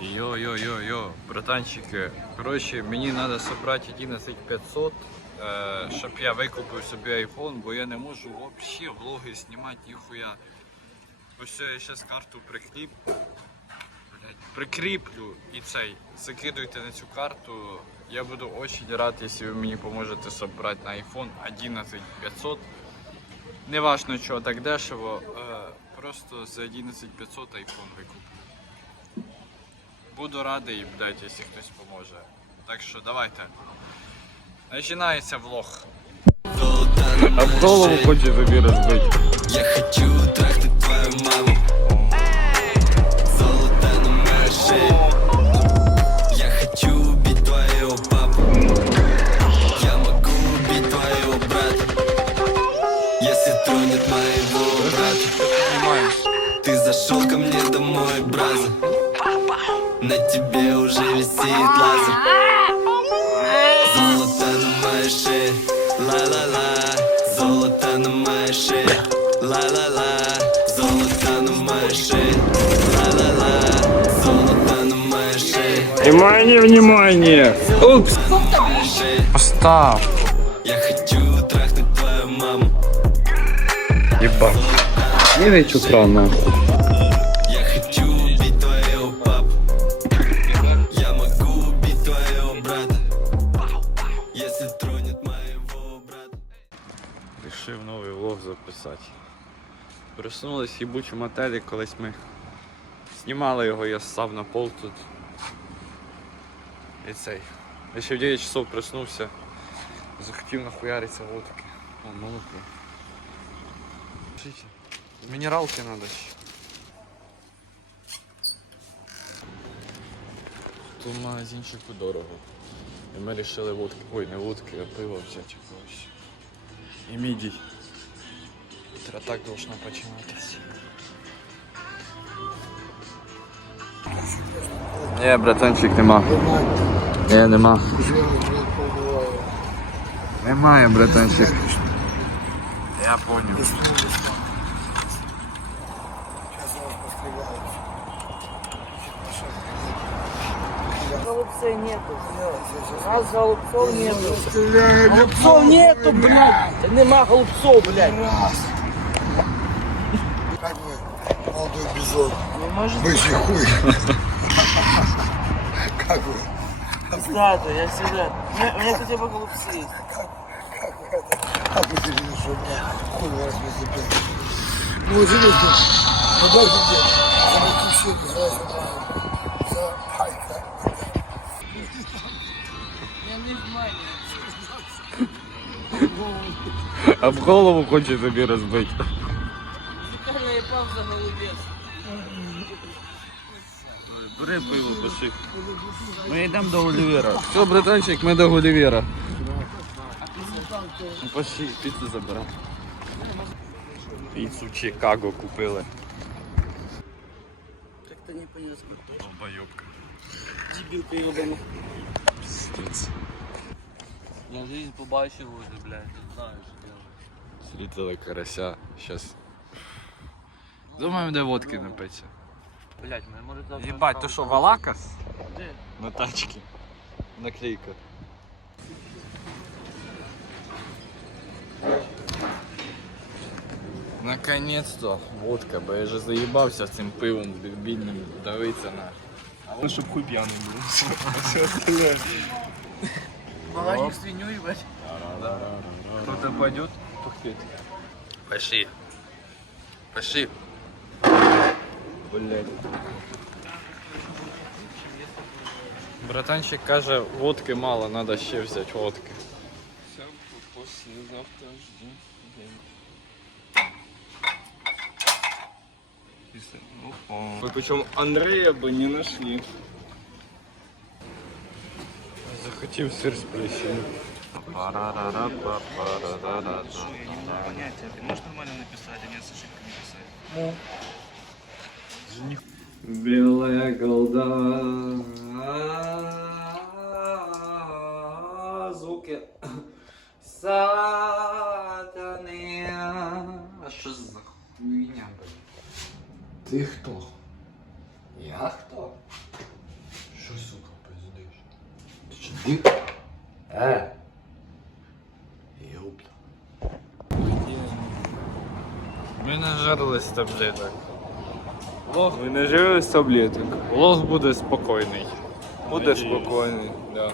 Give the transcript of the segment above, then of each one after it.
Йо-йо-йо-йо, братанчики. Коротше, мені треба зібрати 11500, е, щоб я викупив собі iPhone, бо я не можу взагалі влоги знімати ніхуя. Ось я зараз карту прикріп. Блядь, прикріплю і цей. Закидуйте на цю карту. Я буду дуже рад, якщо ви мені поможете зібрати на iPhone 11500. Не важно, чого так дешево, е, просто за 11500 iPhone викуплю. Буду радий, блядь, якщо хтось поможе. Так що давайте. Починається влог. А в голову хоче тобі розбити. Я хочу трахти твою маму тронет моего брата Рішив новий влог записати. Проснулись в їбучому мотелі, колись ми знімали його, я ссав на пол тут. І цей. Я ще в 9 часов проснувся. Захотів нахуяриться водки. О, молоко. Пишите. Мінералки надо ще. Тут в магазинчику дорого. І ми вирішили водки. Ой, не водки, а пиво взяти якогось. І мідій. Утро так должно починатися. Ні, братанчик, нема. Ні, нема. Немає, братанчик. Я понял. Голубцей нету. У нас голубцов нету. Голубцов нету, блядь. Нема голубцов, блядь. Как вы, молодой бизон, Не может бычий хуй. Как вы, Стату, я всегда. У меня, хотя бы голубцы есть. как вы это, как вы что у меня хуй вас не. Ну, вы живете, ну дайте мне, за мотивщик, за А в голову хоче тобі розбити. Музыкальная пауза голубец. Бери пиво, пиши. Ми йдемо до Олівера. Все, братанчик, ми до Олівера. Ну, Пошли, піцу заберемо. Піцу Чикаго купили. Как-то не понятно. Долбойобка. Дебилка ебаный. Пиздец. Я жизнь побачив уже, блядь, не знаю, що делать. Слітали карася. Щас. Думаємо, де водки напиться. Блядь, ми може завтра... Єбать, то що, валакас? Де? На тачці. Наклейка. Наконец-то водка, бо я вже заїбався цим пивом дебільним давиться на. Ну, щоб хуй п'яний був. Багажник свинью, ебать. Кто-то пойдет пухтеть. Пошли. Пошли. Блять. Братанчик каже, водки мало, надо ще взяти водки. Послезавтра жди. Мы причем Андрея бы не нашли. Не с ошибками писать? Белая голда. Звуки сатани. А що за хуйня, блядь? Ти хто? Я Е. Йопта. Ми нажерлись таблеток. Лох. Ми нажерлись таблеток. Лох буде спокійний. Буде спокійний. Да.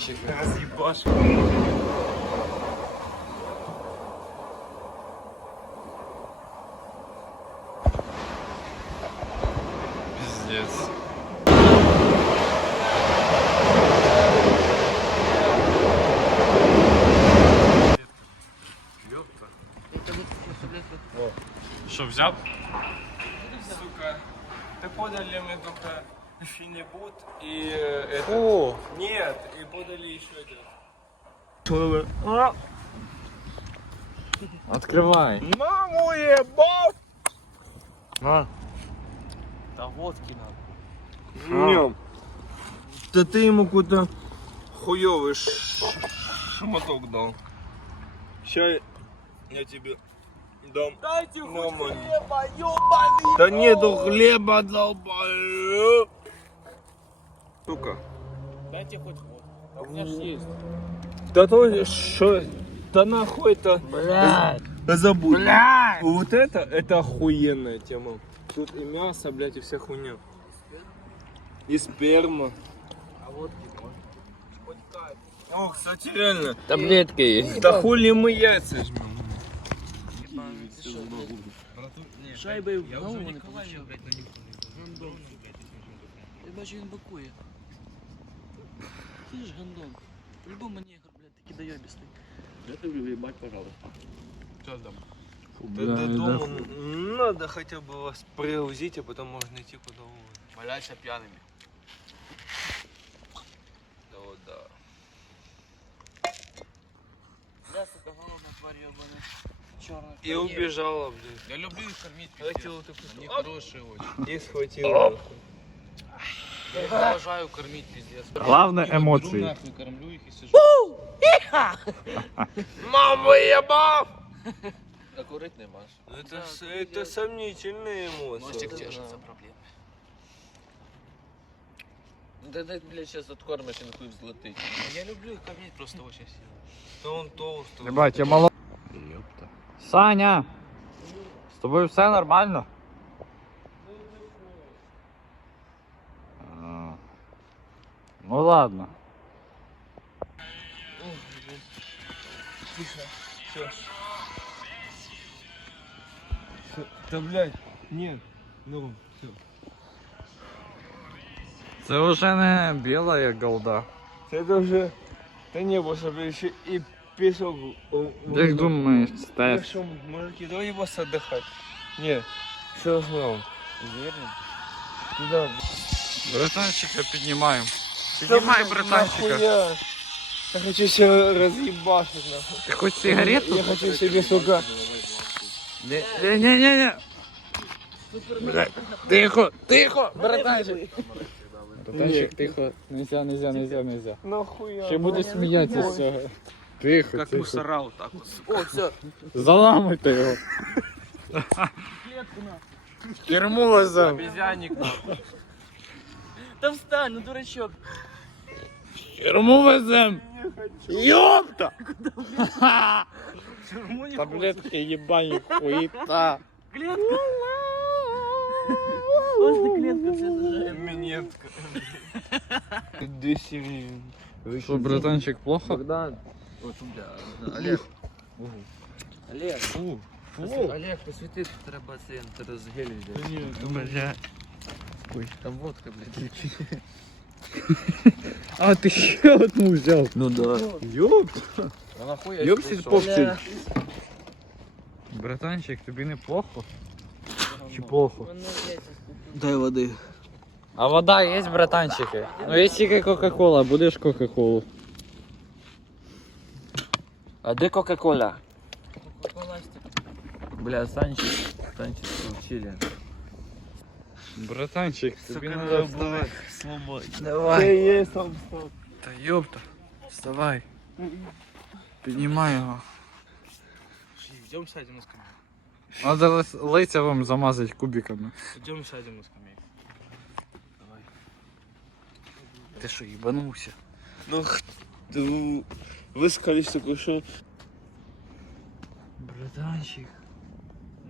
Братанчик, Разъебашь. пиздец. Ёпта. Що, взяв? Сука. Ты подали мне только финибут и э, это. Нет, и подали еще один. Открывай. Маму ебал! Та водки надо. Не. Да ты ему куда хуёвый ш- шмоток дал. Ща я тебе дам. Дайте Нормально. хлеба, ёбаный! Да нету хлеба, долбаю. Сука. Дайте хоть водку. А у меня ж есть. Да то что? Да нахуй это? Блядь! Забудь. Блядь! Вот это, это охуенная тема. Тут и мясо, блядь, и вся хуйня. И сперма. А водки можно? О, кстати, реально. Таблетки есть. Да хули мы яйца жмем? Шайби в голову не получив. Я бачу, він бакує. Ти ж гандон. По-любому негр, блядь, таки дойобістий. Я тебе в'їбать, пожалуйста. Сейчас дам. Да, до дома надо хотя бы вас привозить, а потом можно идти куда угодно. Валяйся п'яними. Да вот да. Я, сука, голодна тварь ебаная. Чорна. И убежала, блядь. Я люблю их кормить, Хотела ты Они хорошие очень. И схватила. Я их обожаю кормить, пиздец. Главное эмоции. нахуй, кормлю их и сижу. Мама! Да курить не можешь. Это, с- это сомнительные эмоции. Носик чешется, проблемы. Да ты, блядь, сейчас откормишь и нахуй взлотить. Я люблю их кормить просто очень сильно. Да он толстый. Ебать, я мало... Саня! С тобой все нормально? А, Ну ладно. Все. Да, блядь, нет. Ну, все. Це вже не біла голда. Это уже... Да не, бо чтобы еще и песок... Як думаєш, Да Стеф? что, мужики, давай вас отдыхать. Нет, все равно. Уверен? Туда. Братанчика піднімаємо. Піднімай братанчика. Нахуя? Я хочу себе разъебашить, нахуй. Ти хоч сигарету? Я хочу себе, сука... Не-не-не-не. Блядь, тихо, тихо, братанчик. Братанчик, тихо. Нельзя, нельзя, нельзя, нельзя. Нахуя? Ще буде сміятися з цього. Тихо, Как тихо. мусора вот так вот. О, все. Заламуйте його. Керму везем. Обезьянник нахуй. Та встань, ну дурачок. Керму везем. Ёпта! Чому не Таблетки ебані хуета. Клетка. Ось ти клетка все зажає. Минетка. Две серии. Що, братанчик, плохо? Богдан. Вот бля, Олег. Олег. Фу. Олег, посвіти, треба центр з гелю. Бля. нахуй. Там водка, блядь. А, ти ще одну взяв? Ну да. Йоп. А нахуй Йоп, сільпопсель. Братанчик, тобі не плохо? Чи плохо? Дай води. А вода є, братанчики? Ну є тільки Кока-Кола, будеш Кока-Колу. А де Кока-Кола? Бля, Санчик, Санчик учили. Братанчик, тобі треба вставати. Свободно. Давай. є там став. Та йопта. Вставай. Піднімай його. Идем сядем на скамейку. Надо лис- лиця вам замазати кубиками. Идем сядем на скамейку. Ти що, їбанувся? Ну, х- ты- вы сказали, что что Братанчик.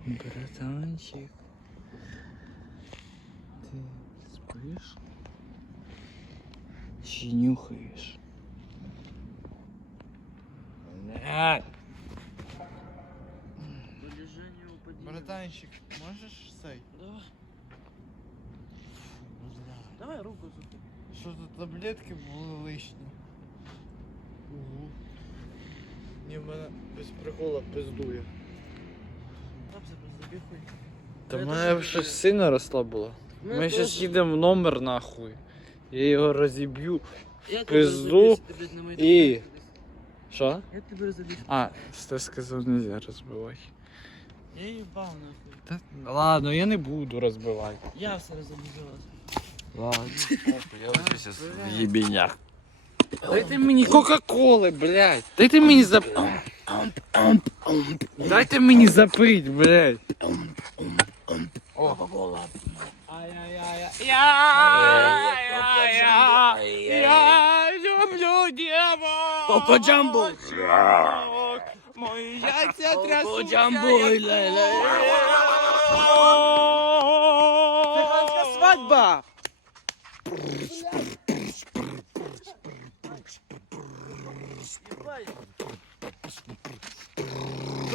Братанчик. Ти спиш? Чи нюхаєш? Братанчик, можеш цей? Давай. Давай руку зупини. Що тут таблетки були лишні? Угу. Ні, в мене без прикола пиздує. Та мене щось сильно розслабило. Ми зараз їдемо в номер нахуй. Я його розіб'ю. пизду і- Що? Я тебе розоб'ю. А, ти сказав, нельзя розбивати. Я їбав нахуй. Та, ладно, я не буду розбивати. Я все розоб'ю вас. Ладно. Я вот сейчас в ебенях. Дайте мені Кока-Коли, блядь. Дайте мені зап... Дайте мені запить, блядь. О. Я люблю девок. Коко Джамбо. Яйця трясуться. Коко Джамбо. Циганська свадьба.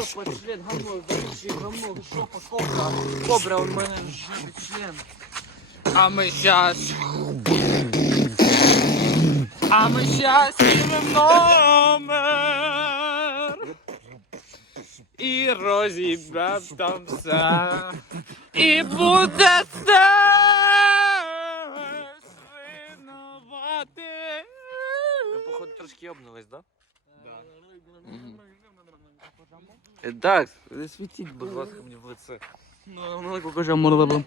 Жопа, член, гамно, завищий гамно, жопа, кобра. Кобра, у мене жопа, член. А ми щас. А ми щас їдемо в номер. І розіб'ємо там все. І буде все свинувати. Ви, походу, трошки обнялись, да? Е, Так, не світіть, будь ласка, мені в лице. Ну, ну, Коко Джамбо.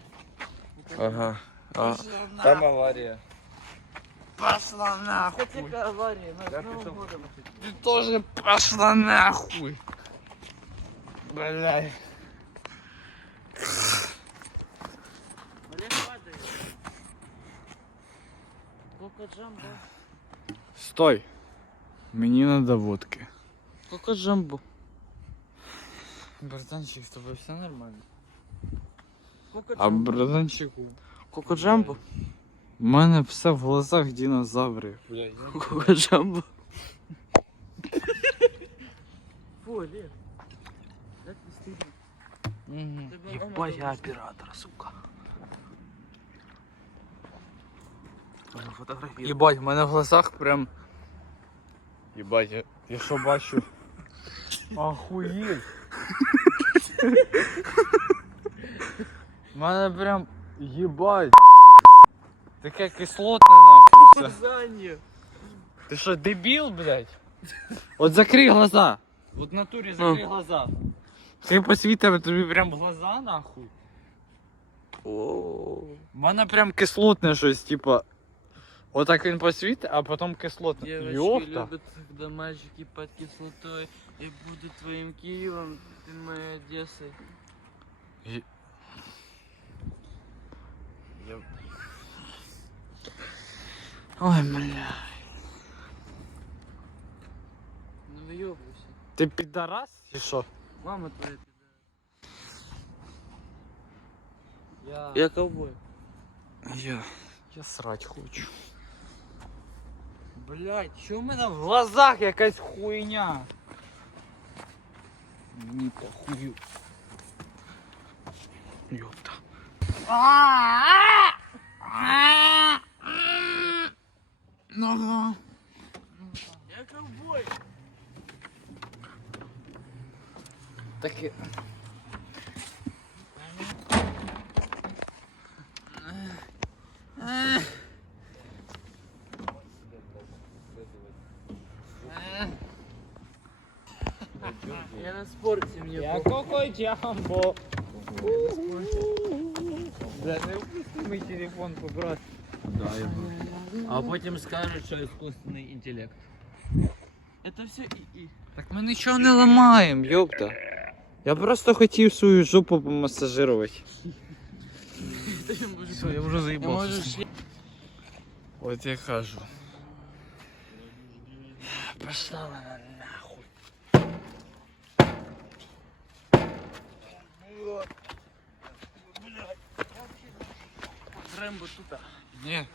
Ага. А, там аварія. Пошла нахуй. Хоть яка аварія, на Я Новим пішов. годом. Ты тоже пошла нахуй. Блядь. Олег падає. Коко Джамбо. Стой. Мені надо водки. Коко Джамбо. Братанчик, с тобой все нормально? Коко А братанчику? Коко Джамбо. У мене все в глазах динозаври. Блядь. Коко Джамбо. Фу, Олег. Як ти стидно? Тебе мама Ебать, я дома оператор, сука. Фотографію. Єбать, в мене в глазах прям. Єбать, я, я що бачу. Охуєть. В мене прям. Єбать. Таке кислотне нахуй. все. Зання. Ты что, дебил, блядь? Вот закрой глаза. Вот в натуре закрой глаза. Ти посвітив тобі прям в глаза, нахуй. О, У мене прям кислотне щось, типа. Отак він посвітить, а потім кислотне. Девочки Йофта. любят, когда мальчики под кислотой. Я буду твоим Киевом, ты моей Одессой. Ой, бля. Не выебывайся. Ти підарас чи що? Мама твоя пидора. Я... Я ковбой. Я... Я срать хочу. Блять, що в мене в глазах якась хуйня? Не похую. Йопта. Нога. А, а, а. ну Я ковбой. Так і... Ah. Я какой джамбо. Да не впусти мій телефон побрати. А потім скажуть, що іскусственний інтелект. Это все и и. Так ми нічого не ламаємо, йопта. Я просто хотів свою жопу помасажирувати. Все, я вже Ты заїбався. можешь От я кажу. Пошла она Рембо тут. Ні.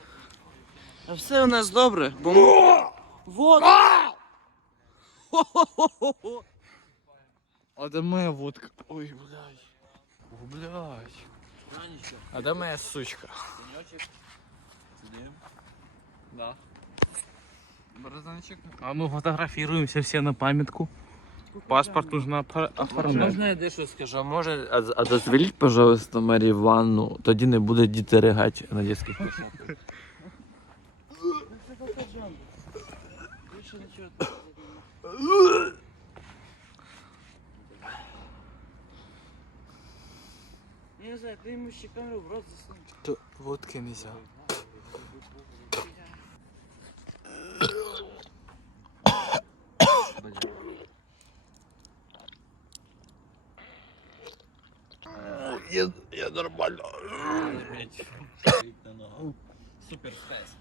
А все у нас добре, бо ми... Вот! Хо-хо-хо-хо! А де моя водка? Ой, блядь. О, блядь. А де моя сучка? Да. Братанчик. А ну фотографируемся все на памятку. Паспорт нужно оформлять. Можна я дещо скажу? А може, а, а дозволіть, пожалуйста, Марі ванну, тоді не буде діти ригати на дитячих площадках. Я не знаю, ты ему еще камеру в рот засунь. То водки нельзя. Супер спец.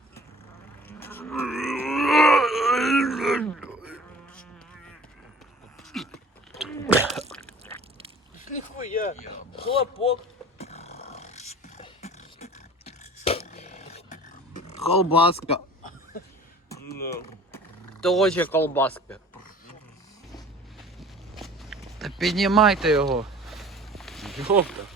Нихуя. Хлопок. Колбаска. Точно колбаска. Та піднімайте його. Йопта.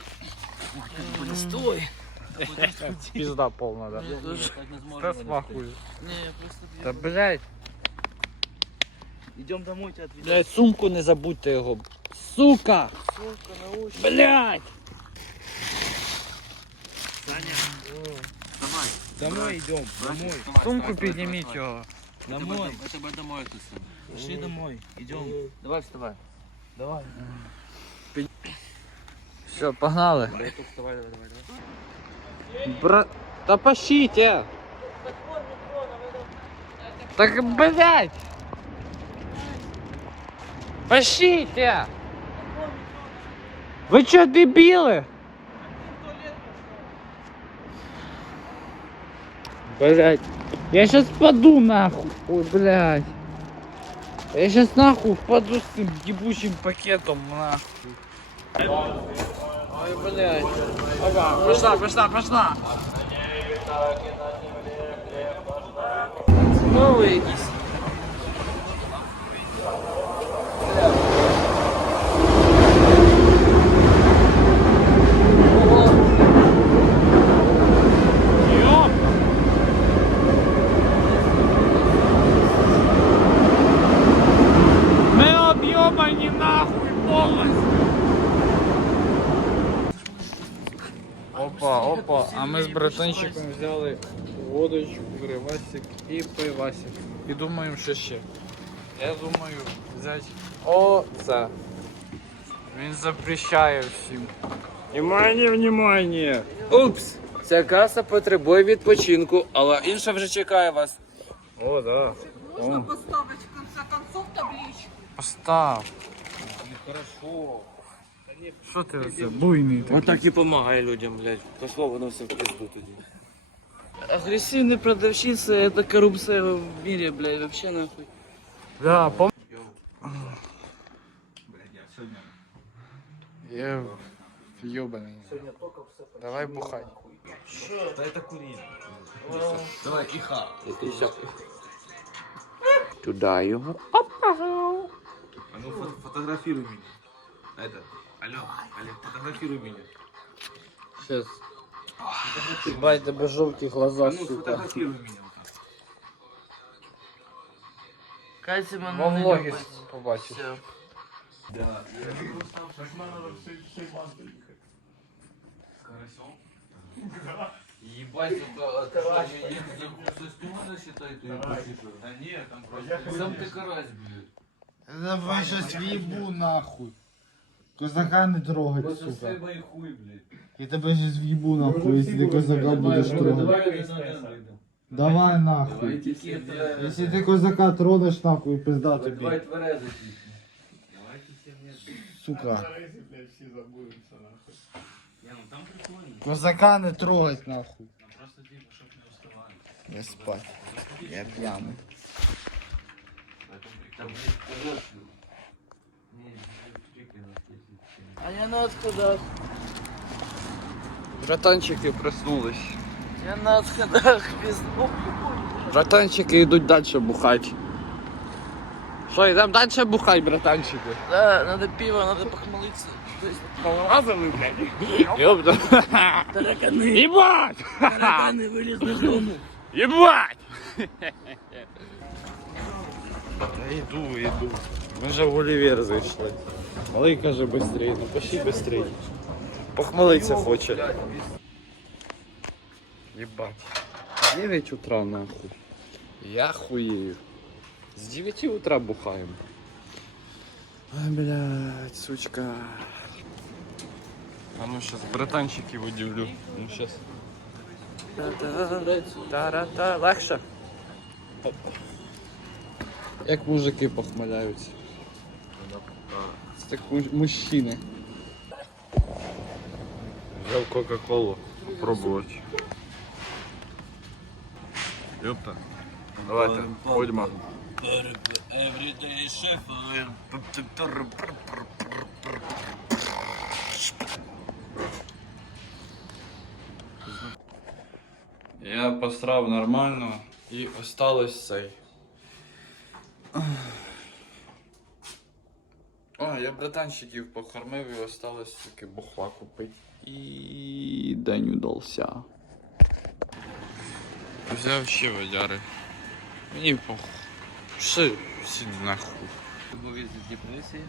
Стой. Пізда повна, да. Так не Та зможемо. смахую. Не, я просто... Та блядь. Идем домой, тебя отведем. Блядь, сумку не забудьте його. Сука! Сука, наушник. Блядь! Домой идем, домой. Сумку підніміть його. Домой. Мы тебе домой отвезем. Пошли домой. Идем. Давай вставай. Давай. Все, погнали. Давай. Брат, та пошите! Так, блядь! Пошите! Вы чё, дебилы? Блядь, я сейчас впаду нахуй. Ой, блядь. Я сейчас нахуй впаду с этим ебучим пакетом нахуй. Ой, блядь. Опа, пошла, пошла, пошла. Новые якісь. І. І думаємо, що ще. Я думаю взяти оце. Він запрещає всім. Внимание, внимание! Упс! Ця каса потребує відпочинку, але інша вже чекає вас. О, да. Можно поставить в конце концов табличку? Постав. Хорошо. Що ти оце буйний такий? Он так і допомагає людям, блядь. Пошло воно все в пизду тоді. Агрессивные продавщицы это коррупция в мире, блядь, вообще нахуй. Да, пом... Я ёбаный. Давай бухай. Давай, іха. Туди його. А ну фо- фотографируй меня. Это, алло, алло, фотографируй меня. Сейчас. Ебать, тебе жовті глаза, А ну сука. сфотографируй меня. вот так. Катя мене Во не влогі любить. побачиш. Все. Ебать, сука, карась, со стула считай, ты Да нет, там просто... Сам ты карась, блядь. Давай щас в'їбу нахуй. Козака не трогать, Просто сука. себе і хуй, блядь. Я тебе щас в'їбу нахуй, якщо ти козака будеш трогати. Давай один на один вийдемо. Давай нахуй. тільки Якщо ти козака тронеш нахуй, пизда тобі. Давай тверезо тільки. Давайте всі вместе. Сука. Козака не трогать нахуй. Просто типа, щоб не уставали. Я спать. Я п'яний. Там, блядь, казав, що- Ні, тільки на стільки. А я на отходах. Братанчики проснулись. Я на отходах пизду. Братанчики йдуть далі бухати. Що, йдемо далі бухати, братанчики? Да, надо пиво, надо похмелиться. То есть, Полазали, блядь. Ёпта. тараканы. Ебать! Тараканы вылезли из дома. Ебать! Та йду, йду. Ми вже в Олівер зайшли. Малий каже быстрей, ну пошли быстрей. Похмелиться хоче. Єбать. 9 утра нахуй. Я хуєю. З 9 утра бухаємо. Ай, блядь, сучка. А ну сейчас братанчиків удивлю. Ну сейчас. Та-та, легше. Як мужики похмеляються. Це так мужчини. Взяв Кока-Колу попробувати. Ёпта. Давайте, ходьмо. Я посрав нормально і осталось цей. О, я братанчиків покормив і осталось тільки бухла купити. І день удався. Взяв ще водяри. Мені пох. Все, всі нахуй. Був із депресії.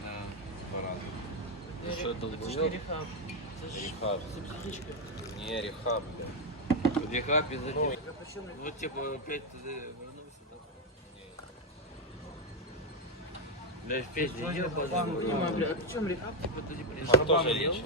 Два рази. Що, до Это ж не рехаб. Это ж Рехаб. психичка. Не, рехаб, бля. Рехаб из этого. Вот типа опять Бля, в пять дней Понимаю, бля, а при чем рехаб, типа, ты депрессия? Тоже лечить.